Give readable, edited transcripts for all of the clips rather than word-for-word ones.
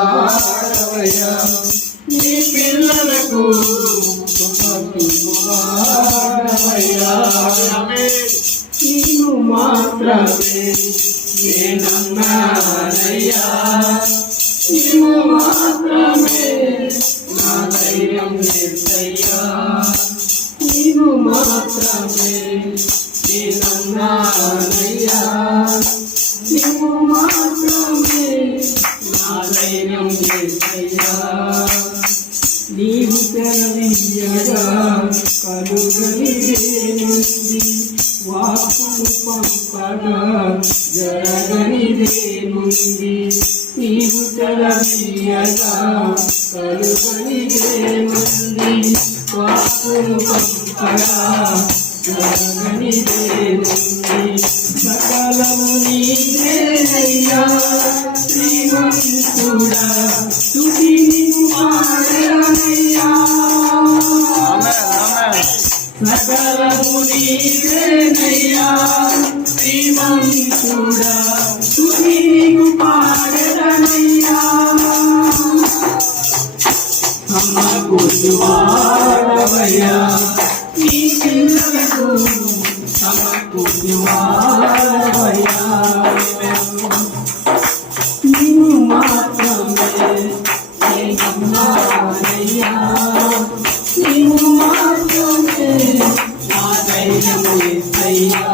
చూపువాడవయ్యా నీ పిల్లలకు చూపువాడవయ్యా నీవు మాత్రమే నేనన్నానయ్యా నీవు మాత్రమే నా ధైర్యం యేసయ్యా నీవు మాత్రమే నేనన్నానయ్యా నీవు మాత్రమే నా ధైర్యం యేసయ్యా నీవు తెరవీయగా కలుగనిదేనుంది వాక్కు పంపగా జరగనిదేనుంది నీవు తెరవీయగా కలుగనిదేనుంది వాక్కును పంపగా జరగనిదేనుంది సకలము నీవేనయ్యా శ్రీమంతుడా స్తుతి నీవు పాడనయ్యా సకలము నీవేనయ్యా శ్రీమంతుడా స్తుతి నీవు పాడనయ్యా సమకూర్చువాడవయ్యా నీ పిల్లలకు సమకూర్చువాడవయ్యా నీవు మాత్రమే నేనన్నానయ్యా నీవు మాత్రమే నా ధైర్యం యేసయ్యా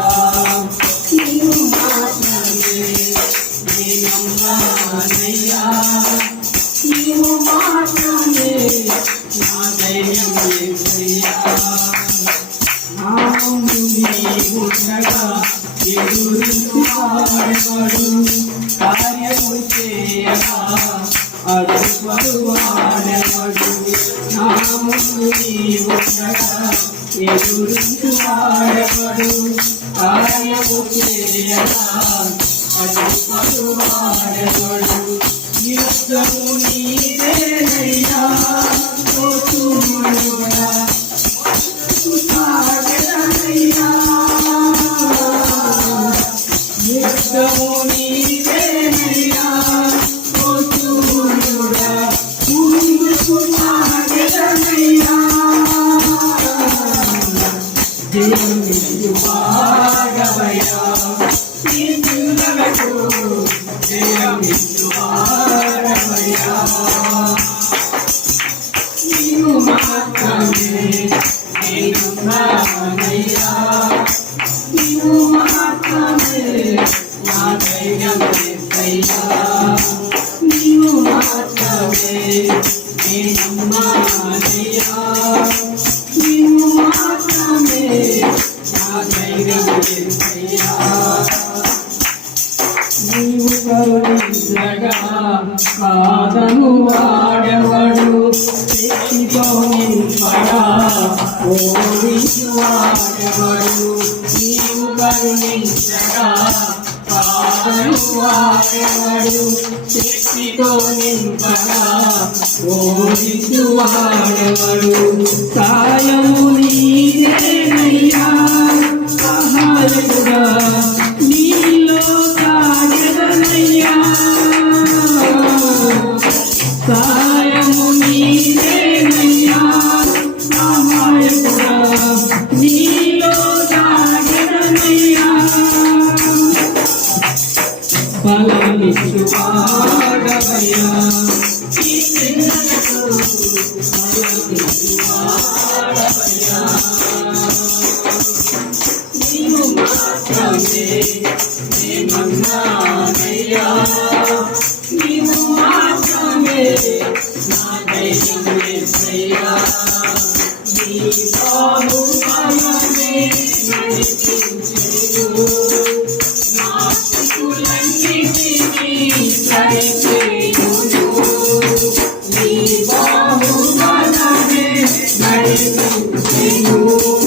నీవు మాత్రమే నేనన్నానయ్యా నీవు మాత్రమే నా ధైర్యం యేసయ్యా ఉండగా ఎదురువాడెవడు కార్యము చేయగా అడుగువాడెవడు నా ముందు ఉండగా ఎదురువాడెవడు కార్యము చేయగా అడుగువాడెవడు యుద్ధము నీదేనయ్యా తోచుమనుగా యుద్ధము నీదేనయ్యా తోచుమనుగా ముందుకు సాగెదనయ్యా జయమిచ్చువాడవయ్యా నీ పిల్లలకు జయమిచ్చువాడవయ్యా నీవు మాత్రమే నేనన్నానయ్యా నీవు మాత్రమే నా ధైర్యం యేసయ్యా నీవు మాత్రమే నేనన్నానయ్యా నీవు మాత్రమే నా ధైర్యం యేసయ్యా నీవు కరుణించగా కాదను వాడెవడు శక్తితో నింపగా ఓడించువాడెవడు నీవు కరుణించగా కాదను వాడెవడు శక్తితో నింపగా ఓడించువాడెవడు సాయము నీదేనయ్యా సహాయకుడా నీలో సాగెదనయ్యా సాయము నీదేనయ్యా సహాయకుడా నీలో సాగెదనయ్యా ఫలమిచ్చువాడవయ్యా ఈ పిల్లలకు ఫలమిచ్చువాడవయ్యా నీవు మాత్రమే నేనన్నానయ్యా నీవు మాత్రమే నా ధైర్యం యేసయ్యా నీ బాహుబలమే నడిపించెను నడిపించును. నీ బాహుబలమే నడిపించును.